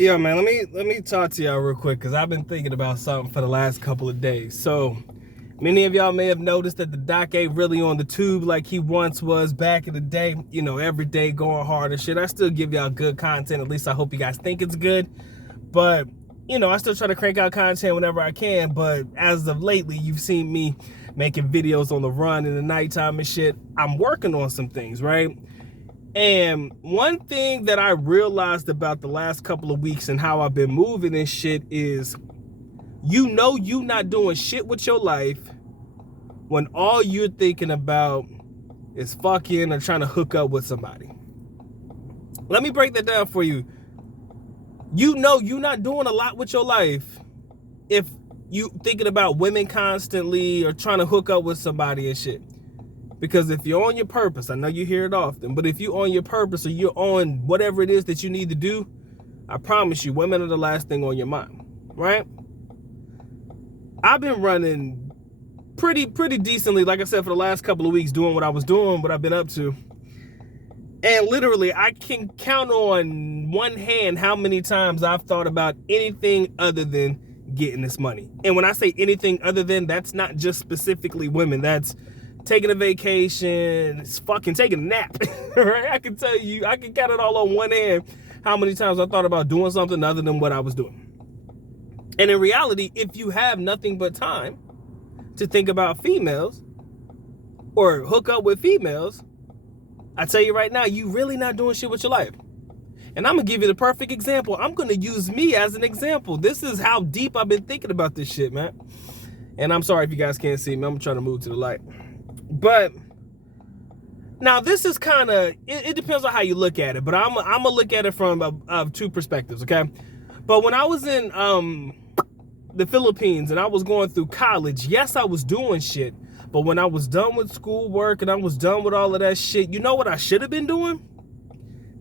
Yeah, man, let me talk to y'all real quick because I've been thinking about something for the last couple of days. So many of y'all may have noticed that the doc ain't really on the tube like he once was back in the day. You know, every day going hard and shit. I still give y'all good content. At least I hope you guys think it's good. But, you know, I still try to crank out content whenever I can. But as of lately, you've seen me making videos on the run in the nighttime and shit. I'm working on some things, right? And one thing that I realized about the last couple of weeks and how I've been moving and shit is, you know, you not doing shit with your life when all you're thinking about is fucking or trying to hook up with somebody. Let me break that down for you. You know you're not doing a lot with your life if you thinking about women constantly or trying to hook up with somebody and shit. Because if you're on your purpose, I know you hear it often, but if you're on your purpose or you're on whatever it is that you need to do, I promise you, women are the last thing on your mind, right? I've been running pretty decently, like I said, for the last couple of weeks, doing what I was doing, what I've been up to. And literally, I can count on one hand how many times I've thought about anything other than getting this money. And when I say anything other than, that's not just specifically women. That's taking a vacation, it's fucking taking a nap, right? I can tell you, I can count it all on one hand how many times I thought about doing something other than what I was doing. And in reality, if you have nothing but time to think about females or hook up with females, I tell you right now, you really not doing shit with your life. And I'm gonna give you the perfect example. I'm gonna use me as an example. This is how deep I've been thinking about this shit, man. And I'm sorry if you guys can't see me. I'm trying to move to the light. But now this is kind of, it depends on how you look at it, but I'm gonna look at it from two perspectives, okay? But when I was in the Philippines and I was going through college, yes, I was doing shit, but when I was done with schoolwork and I was done with all of that shit, you know what I should have been doing?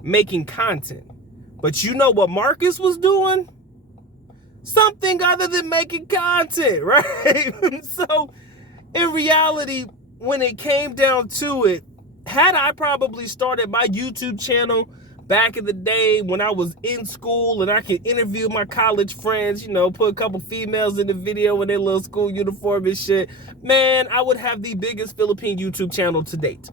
Making content. But you know what Marcus was doing? Something other than making content, right? So in reality, when it came down to it, had I probably started my YouTube channel back in the day when I was in school and I could interview my college friends, you know, put a couple females in the video in their little school uniform and shit, man, I would have the biggest Philippine YouTube channel to date.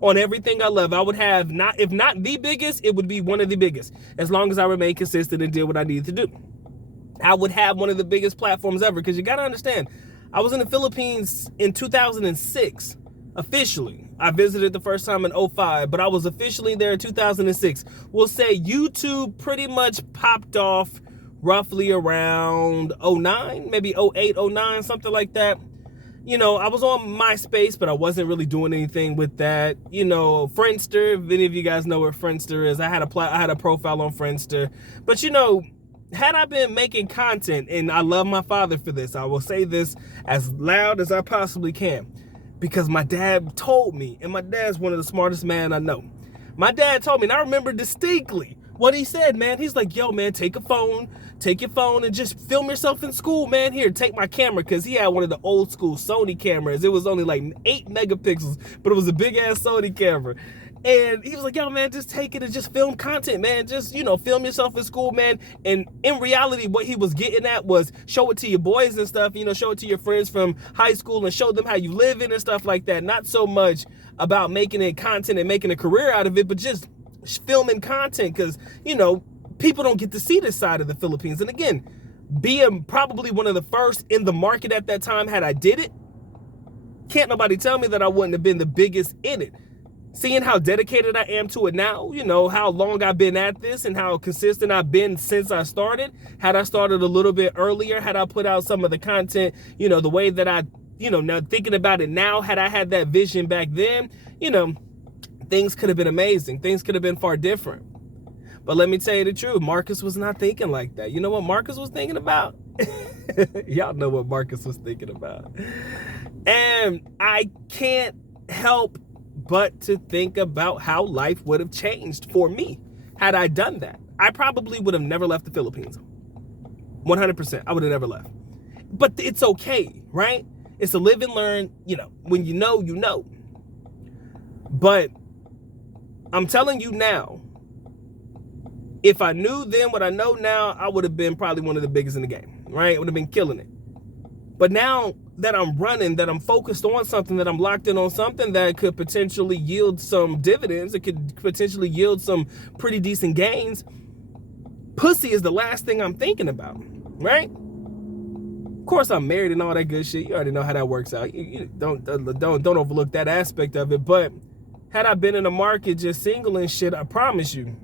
On everything I love, I would have, not if not the biggest, it would be one of the biggest, as long as I remain consistent and did what I needed to do. I would have one of the biggest platforms ever, because you got to understand, I was in the Philippines in 2006, officially. I visited the first time in 2005, but I was officially there in 2006. We'll say YouTube pretty much popped off roughly around 2009, maybe 2008, 2009, something like that. You know, I was on MySpace, but I wasn't really doing anything with that. You know, Friendster, if any of you guys know what Friendster is, I had a profile on Friendster. But you know, had I been making content, and I love my father for this, I will say this as loud as I possibly can, because my dad told me, and my dad's one of the smartest men I know. My dad told me, and I remember distinctly what he said, man. He's like, yo, man, take your phone and just film yourself in school, man. Here, take my camera, because he had one of the old school Sony cameras. It was only like 8 megapixels, but it was a big ass Sony camera. And he was like, yo, man, just take it and just film content, man. Just, you know, film yourself in school, man. And in reality, what he was getting at was show it to your boys and stuff, you know, show it to your friends from high school and show them how you live in and stuff like that. Not so much about making it content and making a career out of it, but just filming content, because, you know, people don't get to see this side of the Philippines. And again, being probably one of the first in the market at that time, had I did it, can't nobody tell me that I wouldn't have been the biggest in it. Seeing how dedicated I am to it now, you know, how long I've been at this and how consistent I've been since I started. Had I started a little bit earlier, had I put out some of the content, you know, the way that I, you know, now thinking about it now, had I had that vision back then, you know, things could have been amazing. Things could have been far different. But let me tell you the truth, Marcus was not thinking like that. You know what Marcus was thinking about? Y'all know what Marcus was thinking about. And I can't help but to think about how life would have changed for me had I done that. I probably would have never left the Philippines. 100%, I would have never left. But it's okay, right? It's a live and learn, you know, when you know, you know. But I'm telling you now, If I knew then what I know now, I would have been probably one of the biggest in the game, right? Would have been killing it. But now that I'm running, that I'm focused on something, that I'm locked in on something that could potentially yield some dividends, it could potentially yield some pretty decent gains, pussy is the last thing I'm thinking about, right? Of course, I'm married and all that good shit. You already know how that works out. You don't overlook that aspect of it. But had I been in the market just single and shit, I promise you,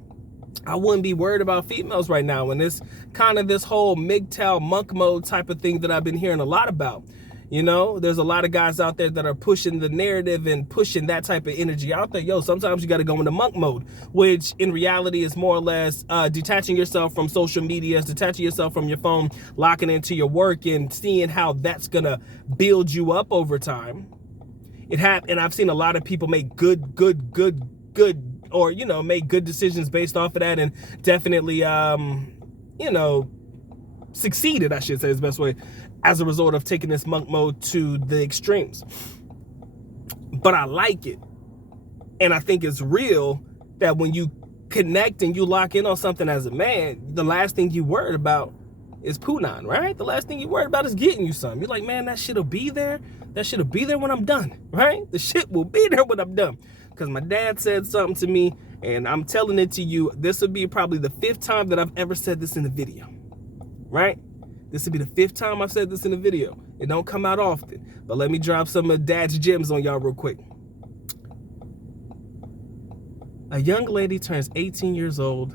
I wouldn't be worried about females right now. And it's kind of this whole mgtow monk mode type of thing that I've been hearing a lot about. You know, there's a lot of guys out there that are pushing the narrative and pushing that type of energy out there. Yo, sometimes you got to go into monk mode, which in reality is more or less detaching yourself from social media, detaching yourself from your phone, locking into your work and seeing how that's going to build you up over time. And I've seen a lot of people make good, or, you know, make good decisions based off of that, and definitely, you know, succeeded, I should say is the best way, as a result of taking this monk mode to the extremes. But I like it. And I think it's real that when you connect and you lock in on something as a man, the last thing you worried about is punan, right? The last thing you worried about is getting you something. You're like, man, that shit'll be there. That shit'll be there when I'm done, right? The shit will be there when I'm done. Because my dad said something to me, and I'm telling it to you, this would be probably the 5th time that I've ever said this in a video, right? This would be the 5th time I've said this in a video. It don't come out often, but let me drop some of Dad's gems on y'all real quick. A young lady turns 18 years old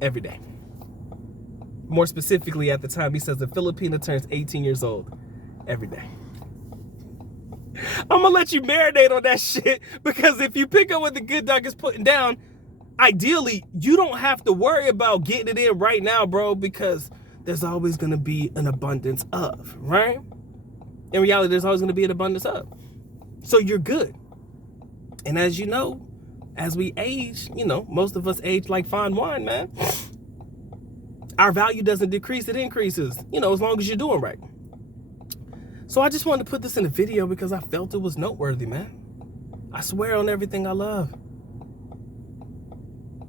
every day. More specifically, at the time, he says a Filipina turns 18 years old every day. I'm gonna let you marinate on that shit, because if you pick up what the good doc is putting down, ideally, you don't have to worry about getting it in right now, bro, because there's always gonna be an abundance of, right? In reality, there's always gonna be an abundance of. So you're good. And as you know, as we age, you know, most of us age like fine wine, man. Our value doesn't decrease, it increases, you know, as long as you're doing right. So I just wanted to put this in a video because I felt it was noteworthy, man. I swear on everything I love.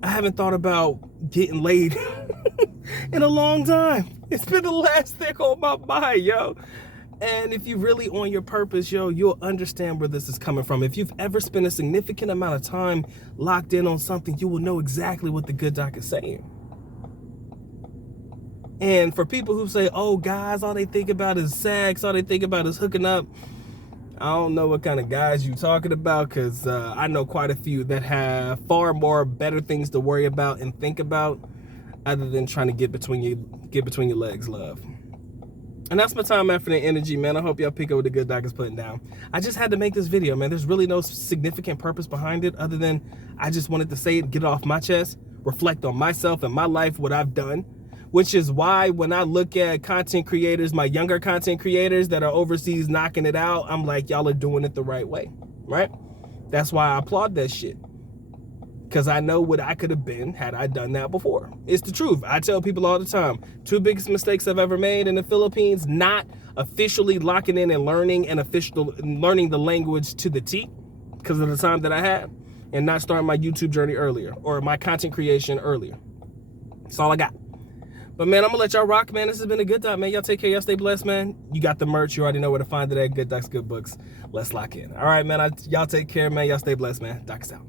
I haven't thought about getting laid in a long time. It's been the last thing on my mind, yo. And if you're really on your purpose, yo, you'll understand where this is coming from. If you've ever spent a significant amount of time locked in on something, you will know exactly what the good doc is saying. And for people who say, oh, guys, all they think about is sex, all they think about is hooking up, I don't know what kind of guys you're talking about, because I know quite a few that have far more better things to worry about and think about other than trying to get between your legs, love. And that's my time, effort, and energy, man. I hope y'all pick up what the good doc is putting down. I just had to make this video, man. There's really no significant purpose behind it other than I just wanted to say it, get it off my chest, reflect on myself and my life, what I've done. Which is why when I look at content creators, my younger content creators that are overseas knocking it out, I'm like, y'all are doing it the right way, right? That's why I applaud that shit. Because I know what I could have been had I done that before. It's the truth. I tell people all the time, 2 biggest mistakes I've ever made in the Philippines, not officially locking in and learning the language to the T because of the time that I had, and not starting my YouTube journey earlier or my content creation earlier. That's all I got. But, man, I'm going to let y'all rock, man. This has been a good time, man. Y'all take care. Y'all stay blessed, man. You got the merch. You already know where to find it at. Good Docs, Good Books. Let's lock in. All right, man. Y'all take care, man. Y'all stay blessed, man. Doc is out.